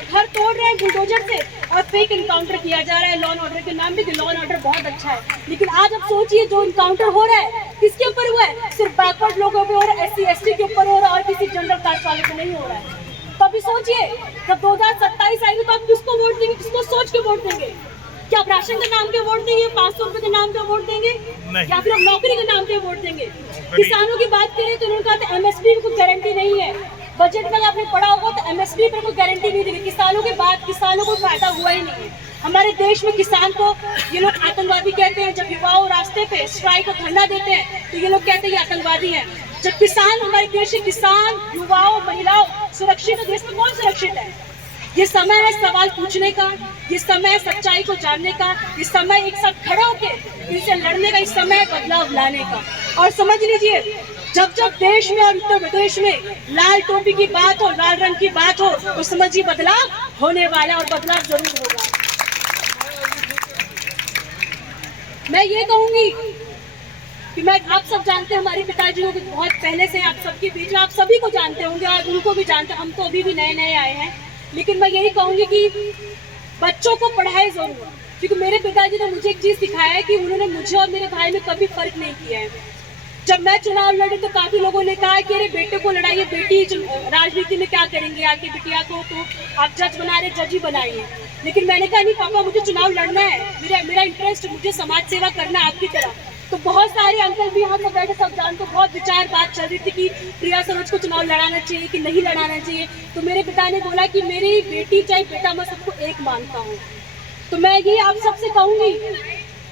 घर तोड़ रहे हैं बुलडोजर से और फेक इनकाउंटर किया जा रहा है लॉ एंड ऑर्डर के नाम पे कि लॉ एंड ऑर्डर बहुत अच्छा है। लेकिन आज आप सोचिए जो इनकाउंटर हो रहा है किसके ऊपर हुआ है? सिर्फ बैकवर्ड लोगों पे हो रहा है, SC ST के ऊपर हो रहा है और किसी जनरल कास्ट वाले पे नहीं हो रहा है। तो अभी सोचिए जब 2027 आएगी तो आप किसको वोट देंगे, किसको सोच के वोट देंगे? क्या आप राशन के नाम पे वोट देंगे, 500 रुपए के नाम पे वोट देंगे, या फिर हम नौकरी के नाम पे वोट देंगे? किसानों की बात करें तो उन्होंने कहा था MSP की कोई गारंटी नहीं है। बजट में आपने पढ़ा होगा तो MSP पर कोई गारंटी नहीं दी। किसानों के बाद किसानों को फायदा हुआ ही नहीं है। हमारे देश में किसान को ये लोग आतंकवादी कहते हैं। जब युवाओं रास्ते पे स्ट्राइक और धरना देते हैं तो ये लोग कहते हैं ये आतंकवादी है। जब किसान, हमारे देश के किसान, युवाओं, महिलाओं सुरक्षित है, देश में कौन सुरक्षित है? ये समय है सवाल पूछने का, ये समय है सच्चाई को जानने का, ये समय एक साथ खड़ा होकर इनसे लड़ने का, इस समय बदलाव लाने का। और समझ लीजिए जब जब देश में और उत्तर प्रदेश में लाल टोपी की बात हो, लाल रंग की बात हो, तो समझिए बदलाव होने वाला और बदलाव जरूर होगा। मैं ये कहूंगी कि मैं, आप सब जानते हैं हमारे पिताजी को बहुत पहले से आप सबके बीच में, आप सभी को जानते होंगे और उनको भी जानते हैं। हम तो अभी भी नए नए आए हैं, लेकिन मैं यही कहूंगी कि बच्चों को पढ़ाए जरूर, क्योंकि मेरे पिताजी ने मुझे एक चीज सिखाया है कि उन्होंने मुझे और मेरे भाई में कभी फर्क नहीं किया है। जब मैं चुनाव लड़ी तो काफी लोगों ने कहा कि अरे बेटे को लड़ाइए, बेटी राजनीति में क्या करेंगे, आके बिटिया को तो आप जज बना रहे, जज ही बनाइए। लेकिन मैंने कहा नहीं पापा, मुझे चुनाव लड़ना है, मेरा इंटरेस्ट, मुझे समाज सेवा करना है आपकी तरह। तो बहुत सारे अंकल भी यहाँ पर बैठे, सब जानते, बहुत विचार बात चल रही थी कि प्रिया सरोज को चुनाव लड़ाना चाहिए कि नहीं लड़ाना चाहिए। तो मेरे पिता ने बोला कि मेरी बेटी चाहे बेटा, मैं सबको एक मानता हूँ। तो मैं ये आप सबसे कहूंगी,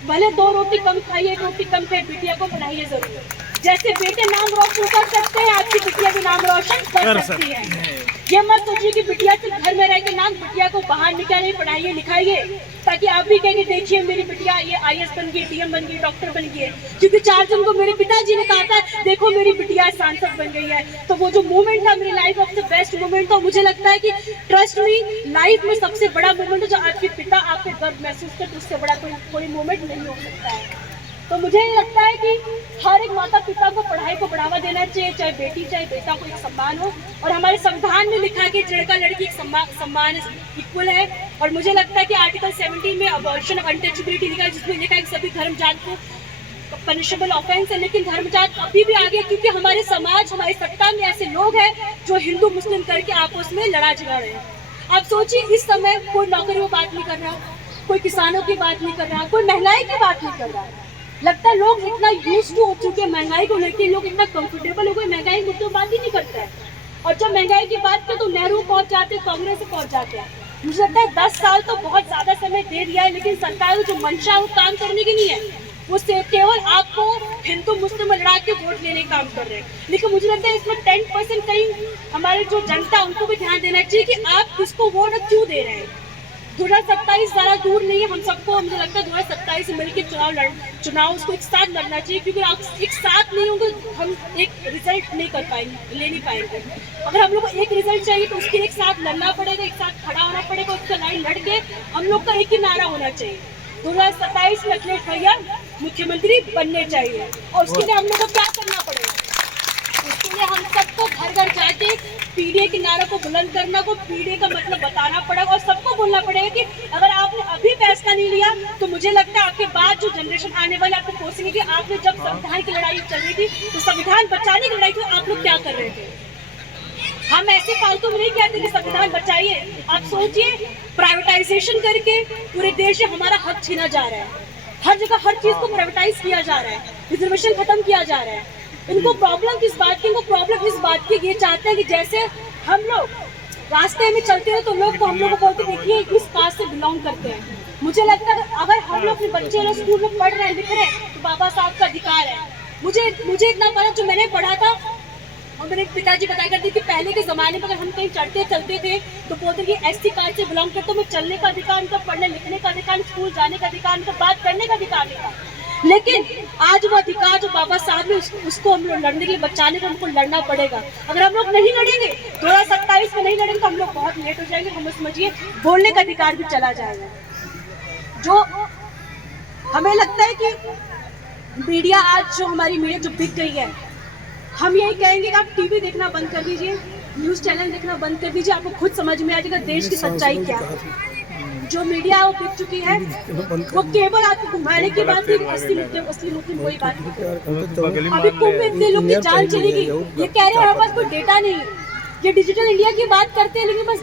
भले 2 रोटी कम खाइए, 1 रोटी कम खाइए, बिटिया को पढ़ाइए जरूर। जैसे बेटे नाम रोशन कर सकते हैं, आपकी बिटिया भी नाम रोशन कर सकती है। ये मत सोचिए कि बिटिया सिर्फ घर में रह के नाम, बिटिया को बाहर निकालिए, पढ़ाइए, लिखाइए, ताकि आप भी कहेंगे देखिए मेरी बिटिया ये IAS बन गई, DM बन गई, डॉक्टर बन गई है। क्योंकि 4 जन को मेरे पिताजी ने कहा था देखो मेरी बिटिया सांसद बन गई है। तो वो जो मोमेंट था मेरी लाइफ सबसे बेस्ट मोमेंट था। मुझे लगता है कि ट्रस्ट मी, लाइफ में सबसे बड़ा मोमेंट है जो आपके पिता आपके गर्व महसूस करते, उससे बड़ा कोई मोमेंट नहीं हो सकता है। तो मुझे लगता है कि हर एक माता पिता को पढ़ाई को बढ़ावा देना चाहिए, चाहे बेटी चाहे बेटा को एक सम्मान हो। और हमारे संविधान में लिखा है कि लड़का लड़की एक सम्मान इक्वल है। और मुझे लगता है कि आर्टिकल 17 में अबॉर्शन ऑफ अनटचेबिलिटी लिखा है, जिसमें लिखा है कि सभी धर्म जात को पनिशेबल ऑफेंस है। लेकिन धर्म जात अभी भी आगे, क्योंकि हमारे समाज, हमारी सत्ता में ऐसे लोग हैं जो हिंदू मुस्लिम करके आपस में लड़ा झगड़ा रहे हैं। आप सोचिए इस समय कोई नौकरी में बात नहीं कर रहा, कोई किसानों की बात नहीं कर रहा, कोई महंगाई की बात नहीं कर रहा। लगता है लोग इतना यूज्ड टू हो चुके हैं महंगाई को लेकर, लोग इतना कंफर्टेबल हो गए, महंगाई मुद्दों बात ही नहीं करता है। और जब महंगाई की बात करें तो नेहरू पहुंच जाते हैं, कांग्रेस से पहुंच जाते हैं। मुझे लगता है 10 साल तो बहुत ज्यादा समय दे दिया है, लेकिन सरकार की जो मंशा है वो काम करने की नहीं है। वो केवल आपको हिंदू मुस्लिम में लड़ा के वोट लेने का काम कर रहे हैं। लेकिन मुझे लगता है इसमें 10% कहीं हमारे जो जनता उनको भी ध्यान देना चाहिए कि आप किसको वोट क्यों दे रहे हैं। 2027 ज़्यादा दूर नहीं है, हम सबको, मुझे लगता है 2027 से मिलकर चुनाव उसको एक साथ लड़ना चाहिए। क्योंकि आप एक साथ नहीं होंगे हम एक रिजल्ट नहीं कर पाएंगे, ले नहीं पाएंगे। अगर हम लोग को एक रिजल्ट चाहिए तो उसके एक साथ लड़ना पड़ेगा, एक साथ खड़ा होना पड़ेगा, उसका लाइन लड़ के हम लोग का एक ही नारा होना चाहिए, 2027 में अखिलेश भैया मुख्यमंत्री बनने चाहिए। और उसके लिए हम लोग को क्या करना पड़ेगा? उसके लिए हम सबको घर घर जाके PDA के नारे को बुलंद करना को, PDA का मतलब बताना पड़ेगा और सबको बोलना पड़ेगा कि अगर आपने अभी फैसला नहीं लिया तो मुझे लगता है आपके बाद जो जनरेशन आने वाले आपको कोसेंगे कि आपने जब संविधान की लड़ाई चल रही थी तो संविधान बचाने की लड़ाई थी, आप लोग क्या कर रहे थे। हम ऐसे फालतू में नहीं कहते कि संविधान बचाइए। आप सोचिए प्राइवेटाइजेशन करके पूरे देश में हमारा हक छीना जा रहा है, हर जगह हर चीज को प्राइवेटाइज किया जा रहा है, रिजर्वेशन खत्म किया जा रहा है। इनको प्रॉब्लम किस बात की? इनको प्रॉब्लम इस बात की, ये चाहते हैं कि जैसे हम लोग रास्ते में चलते हैं तो लोग को हम लोग को बोलते देखिए इस कास्ट से बिलोंग करते हैं। मुझे लगता है अगर हम लोग अपने बच्चे लोग स्कूल में पढ़ रहे हैं, लिख रहे हैं, तो बाबा साहब का अधिकार है। मुझे इतना पता, जो मैंने पढ़ा था और मेरे पिताजी बताया करते कि पहले के जमाने में अगर हम कहीं चलते चलते थे तो बोलते कि SC कास्ट से बिलोंग करते, तो चलने का अधिकार, उनका पढ़ने लिखने का अधिकार, स्कूल जाने का अधिकार, उनका बात करने का अधिकार नहीं था। लेकिन आज वो अधिकार जो बाबा साहब ने उसको हम लोग लड़ने के लिए, बचाने को हमको लड़ना पड़ेगा। अगर हम लोग नहीं लड़ेंगे, 2027 में नहीं लड़ेंगे तो हम लोग बहुत लेट हो जाएंगे। हम समझिए बोलने का अधिकार भी चला जाएगा। जो हमें लगता है कि मीडिया, आज जो हमारी मीडिया जो बिक गई है, हम यही कहेंगे कि आप TV देखना बंद कर दीजिए, न्यूज़ चैनल देखना बंद कर दीजिए, आपको खुद समझ में आ जाएगा देश की सच्चाई क्या है। जो मीडिया है वो बिक चुकी है, वो केवल आपको घुमाने की बात थी, असली मुद्दे वही बात थी। अभी कुंभ में इतने लोग की जान चली गई, ये कह रहे हैं हमारे पास कोई डेटा नहीं है। ये डिजिटल इंडिया की बात करते हैं लेकिन बस